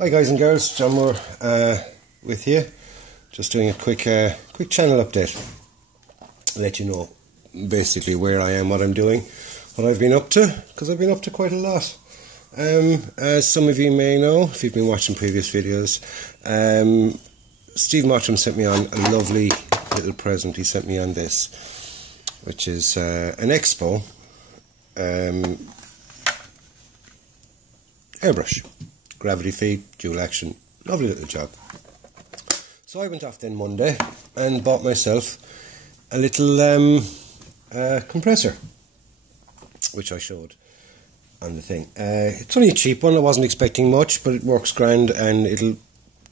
Hi guys and girls, John Moore with you. Just doing a quick channel update. Let you know basically where I am, what I'm doing, what I've been up to, because I've been up to quite a lot. As some of you may know, if you've been watching previous videos, Steve Mottram sent me on a lovely little present. He sent me on this, which is an Expo airbrush. Gravity feed, dual action, lovely little job. So I went off then Monday and bought myself a little compressor, which I showed on the thing. It's only a cheap one, I wasn't expecting much, but it works grand and it'll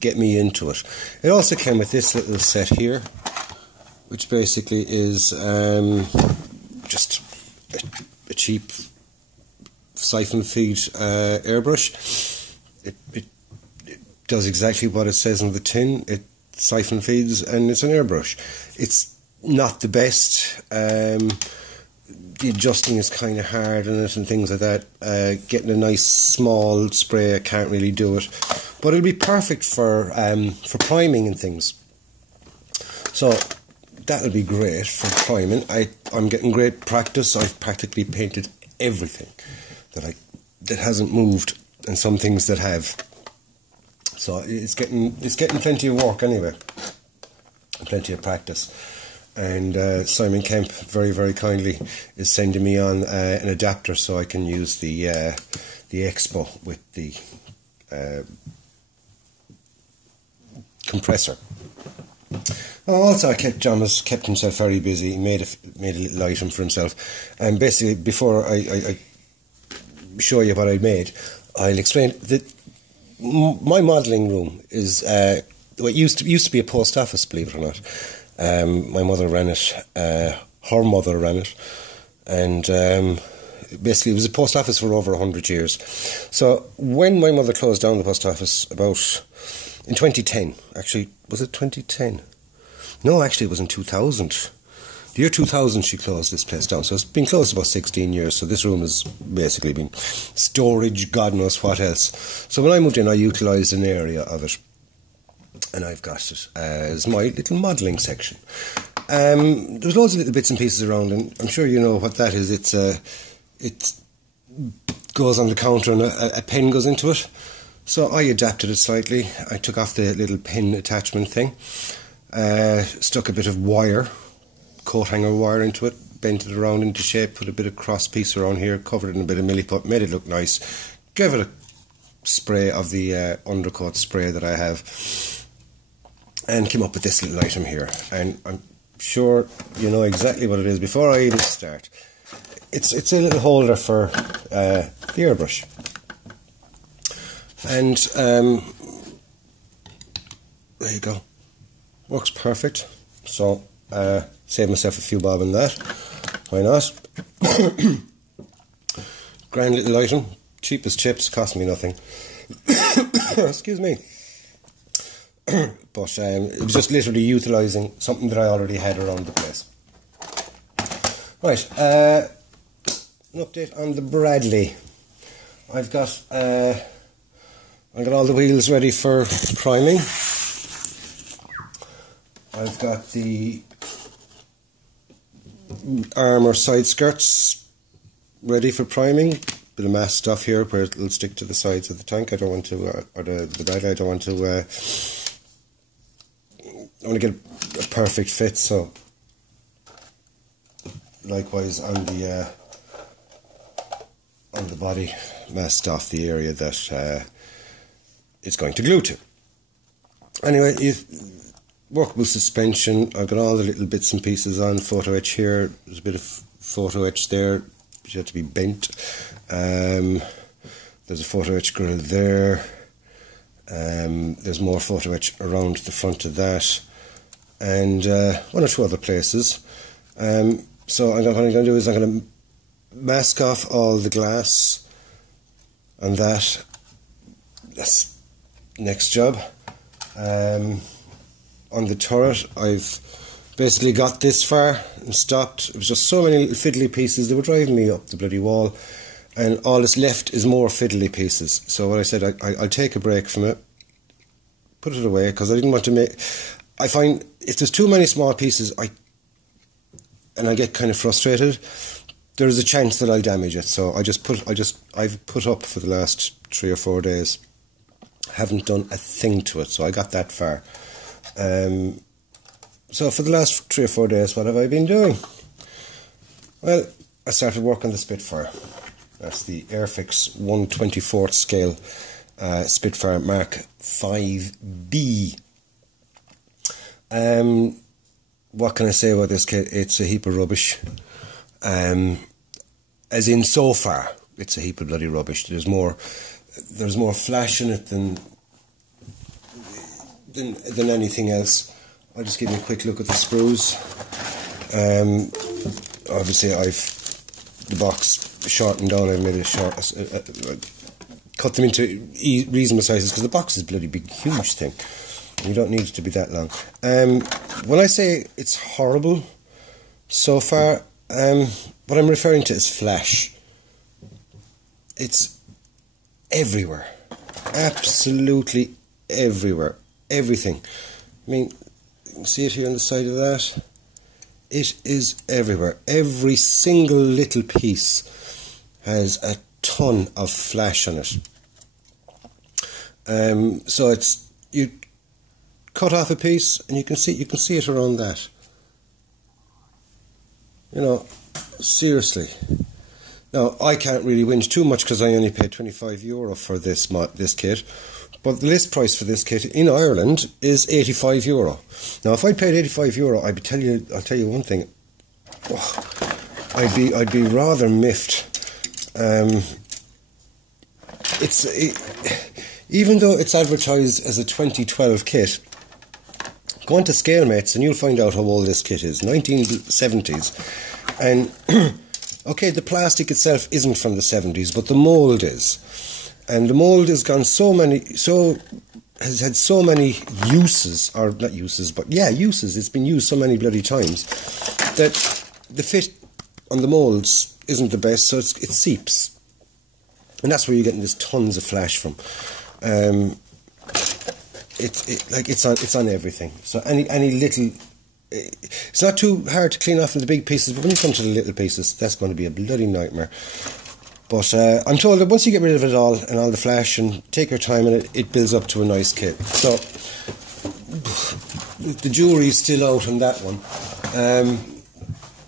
get me into it. It also came with this little set here, which basically is just a cheap siphon feed airbrush. It does exactly what it says on the tin. It siphon feeds and it's an airbrush. It's not the best. The adjusting is kind of hard on it and things like that. Getting a nice small spray, I can't really do it, but it'll be perfect for priming and things. So that'll be great for priming. I'm getting great practice. I've practically painted everything that hasn't moved, and some things that have. So it's getting plenty of work anyway, plenty of practice. And Simon Kemp very, very kindly is sending me on an adapter so I can use the Expo with the compressor. Also, John has kept himself very busy. He made a little item for himself, and basically before I show you what I made, I'll explain that my modelling room is what used to be a post office, believe it or not. My mother ran it, her mother ran it, and basically it was a post office for over 100 years. So when my mother closed down the post office in 2010, actually, was it 2010? No, actually it was in 2000. The year 2000 she closed this place down, so it's been closed about 16 years, so this room has basically been storage, God knows what else. So when I moved in, I utilised an area of it, and I've got it as my little modelling section. There's loads of little bits and pieces around, and I'm sure you know what that is. It goes on the counter and a pen goes into it. So I adapted it slightly. I took off the little pen attachment thing, stuck a bit of wire, coat hanger wire into it, bent it around into shape, put a bit of cross piece around here, covered it in a bit of milliput, made it look nice, gave it a spray of the undercoat spray that I have, and came up with this little item here. And I'm sure you know exactly what it is before I even start. It's a little holder for the airbrush, and there you go, works perfect. So save myself a few bob on that, why not? Grand little item, cheap as chips, cost me nothing. Excuse me. But it was just literally utilising something that I already had around the place. Right, an update on the Bradley. I've got all the wheels ready for priming. I've got the arm or side skirts ready for priming. Bit of mask stuff here where it'll stick to the sides of the tank. I don't want to, or the Bradley, I don't want to, I want to get a perfect fit. So likewise on the body, masked off the area that it's going to glue to. Anyway, workable suspension. I've got all the little bits and pieces on. Photo etch here. There's a bit of photo etch there, which had to be bent. There's a photo etch grill there. There's more photo etch around the front of that, and one or two other places. So what I'm going to do is I'm going to mask off all the glass and that. That's next job. On the turret, I've basically got this far and stopped. It was just so many little fiddly pieces, they were driving me up the bloody wall. and all that's left is more fiddly pieces. So what I said, I'll take a break from it, put it away, because I didn't want to make... I find if there's too many small pieces, I get kind of frustrated, there's a chance that I'll damage it. So I've put up for the last 3 or 4 days, haven't done a thing to it. So I got that far. So for the last 3 or 4 days, what have I been doing? Well, I started work on the Spitfire. That's the Airfix 1/24th scale Spitfire Mk Vb. What can I say about this kit? It's a heap of rubbish. As in, so far, it's a heap of bloody rubbish. There's more flash in it than anything else. I'll just give you a quick look at the sprues. Obviously, the box shortened down. I've made it short. Cut them into reasonable sizes because the box is bloody big, huge thing. You don't need it to be that long. When I say it's horrible so far, what I'm referring to is flash. It's everywhere, absolutely everywhere, everything. I mean, you can see it here on the side of that. It is everywhere. Every single little piece has a ton of flash on it. So you cut off a piece and you can see it around that. You know, seriously. Now I can't really whinge too much because I only paid €25 for this kit. But the list price for this kit in Ireland is €85. Now, if I paid €85, I'll tell you one thing. I'd be rather miffed. Even though it's advertised as a 2012 kit, go on to ScaleMates and you'll find out how old this kit is. 1970s, and okay, the plastic itself isn't from the 70s, but the mould is. And the mould has had so many uses, or not uses, but yeah, uses. It's been used so many bloody times that the fit on the moulds isn't the best, so it seeps, and that's where you're getting this tons of flash from. It's on everything. So any little, it's not too hard to clean off in the big pieces, but when you come to the little pieces, that's going to be a bloody nightmare. But I'm told that once you get rid of it all and all the flash and take your time in it, it builds up to a nice kit. So the jury's still out on that one.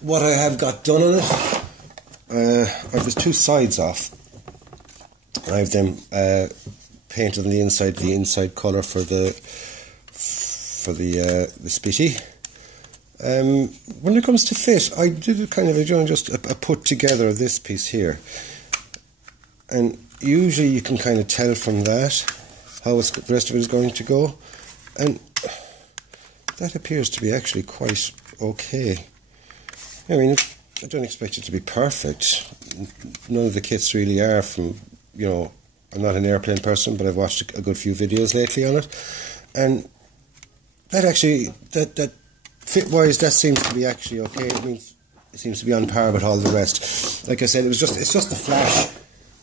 What I have got done on it, I have the 2 sides off. I have them painted on the inside colour for the Spitty. When it comes to fit, I did a kind of just a put together of this piece here. And usually you can kind of tell from that how the rest of it is going to go, and that appears to be actually quite okay. I mean, I don't expect it to be perfect. None of the kits really are. I'm not an airplane person, but I've watched a good few videos lately on it, and that actually, that fit-wise, that seems to be actually okay. It means it seems to be on par with all the rest. Like I said, it's just the flash.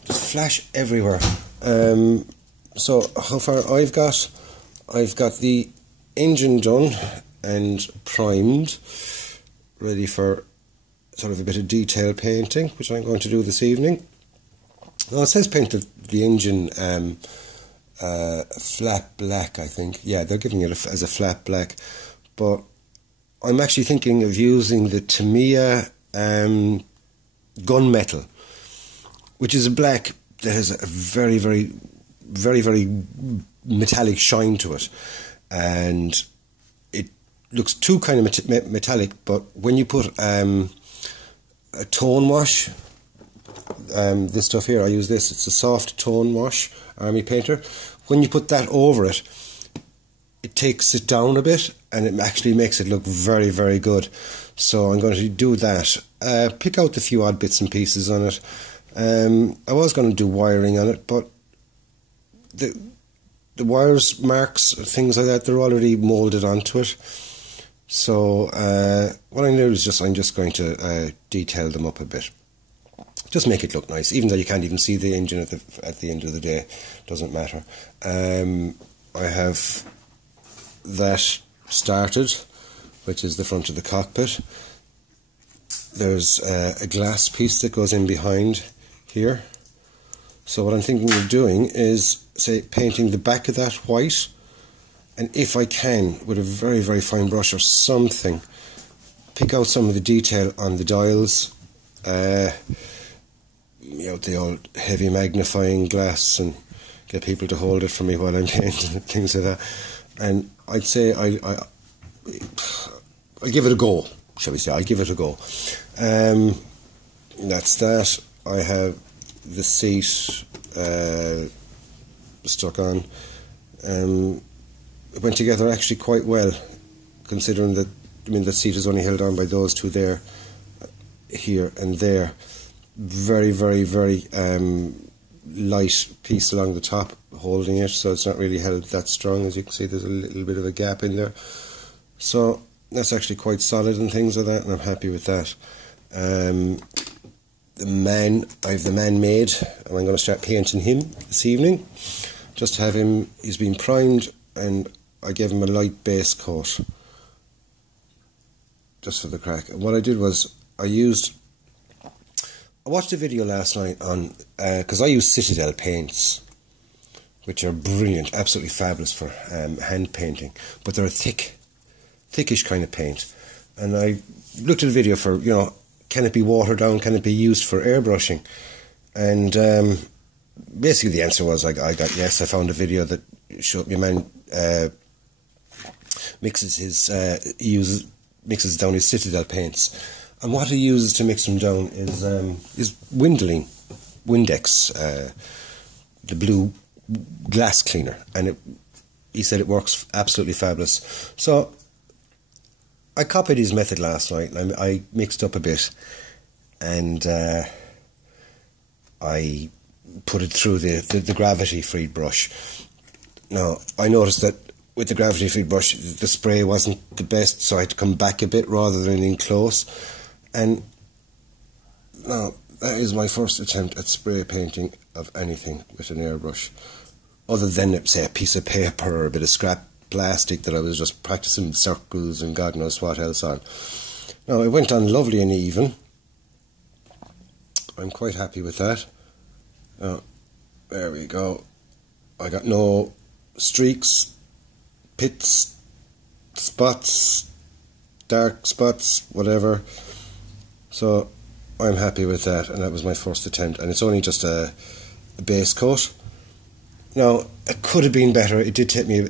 Just flash everywhere. So how far I've got the engine done and primed, ready for sort of a bit of detail painting, which I'm going to do this evening. Now it says paint the engine flat black, I think. Yeah, they're giving it as a flat black, but I'm actually thinking of using the Tamiya gunmetal, which is a black that has a very, very, very, very metallic shine to it, and it looks too kind of metallic. But when you put a tone wash, this stuff here, I use this. It's a soft tone wash, Army Painter. When you put that over it, it takes it down a bit, and it actually makes it look very, very good. So I'm going to do that. Pick out the few odd bits and pieces on it. I was going to do wiring on it, but the wires, marks, things like that, they're already moulded onto it. So what I'm going to do is I'm just going to detail them up a bit. just make it look nice, even though you can't even see the engine at the end of the day. Doesn't matter. I have that started, which is the front of the cockpit. There's a glass piece that goes in behind here. So what I'm thinking of doing is, say, painting the back of that white, and if I can, with a very, very fine brush or something, pick out some of the detail on the dials, you know, the old heavy magnifying glass, and get people to hold it for me while I'm painting and things like that. And I'd say I'll give it a go, shall we say. I'll give it a go. That's that. I have the seat stuck on. It went together actually quite well, considering that, I mean, the seat is only held on by those two there, here and there. Very, very, very light piece along the top holding it, so it's not really held that strong. As you can see, there's a little bit of a gap in there. So that's actually quite solid and things like that, and I'm happy with that. I have the man made, and I'm going to start painting him this evening. Just to have him, he's been primed, and I gave him a light base coat just for the crack. And what I did was I watched a video last night on, because I use Citadel paints, which are brilliant, absolutely fabulous for hand painting, but they're a thickish kind of paint. And I looked at a video for, you know, can it be watered down, can it be used for airbrushing? And basically the answer was I got yes. I found a video that showed me a man mixes down his Citadel paints, and what he uses to mix them down is Windex, the blue glass cleaner, and he said it works absolutely fabulous. So I copied his method last night, and I mixed up a bit, and I put it through the gravity-free brush. Now, I noticed that with the gravity-free brush, the spray wasn't the best, so I had to come back a bit rather than in close. And now, that is my first attempt at spray painting of anything with an airbrush, other than, say, a piece of paper or a bit of scrap plastic that I was just practicing circles and God knows what else on. Now, it went on lovely and even. I'm quite happy with that. There we go. I got no streaks, pits, spots, dark spots, whatever. So I'm happy with that, and that was my first attempt, and it's only just a base coat. Now, it could have been better. It did take me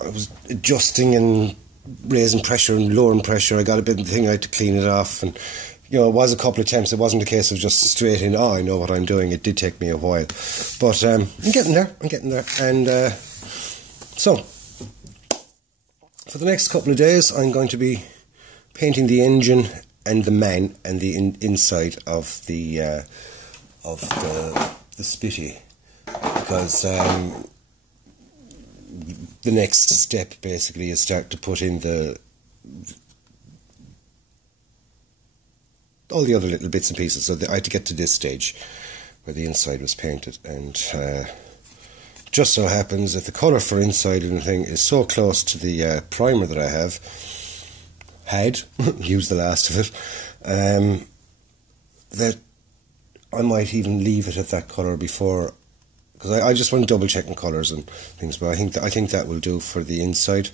I was adjusting and raising pressure and lowering pressure. I got a bit of the thing, I had to clean it off, and you know, it was a couple of attempts. It wasn't a case of just straight in, oh, I know what I'm doing. It did take me a while, but I'm getting there. And so for the next couple of days, I'm going to be painting the engine and the man and the inside of the Spitty, because the next step basically is start to put in all the other little bits and pieces. So I had to get to this stage where the inside was painted, and just so happens that the colour for inside and the thing is so close to the primer that I had used the last of it, that I might even leave it at that colour before, because I just want double checking colours and things. But I think that will do for the inside.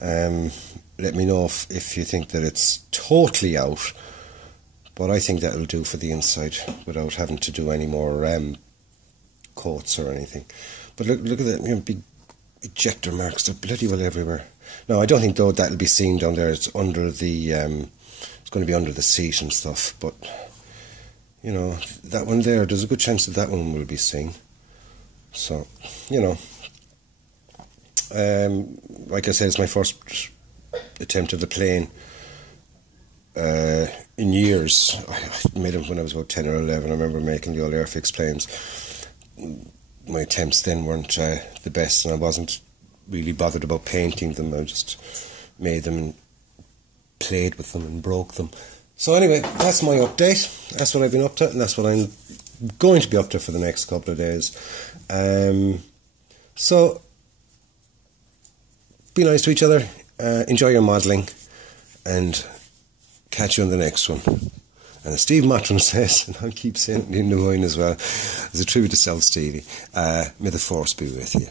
Let me know if you think that it's totally out, but I think that will do for the inside without having to do any more coats or anything. But look at that, you know, big ejector marks. They're bloody well everywhere. No, I don't think though that'll be seen down there. It's under the it's going to be under the seat and stuff. But you know, that one there, there's a good chance that one will be seen. So, you know, like I said, it's my first attempt at the plane in years. I made them when I was about 10 or 11. I remember making the old Airfix planes. My attempts then weren't the best, and I wasn't really bothered about painting them. I just made them and played with them and broke them. So anyway, that's my update. That's what I've been up to, and that's what I'm going to be up to for the next couple of days. So be nice to each other, enjoy your modelling, and catch you on the next one. And as Steve Matron says, and I'll keip saying it in the wine as well, as a tribute to South Stevie, may the force be with you.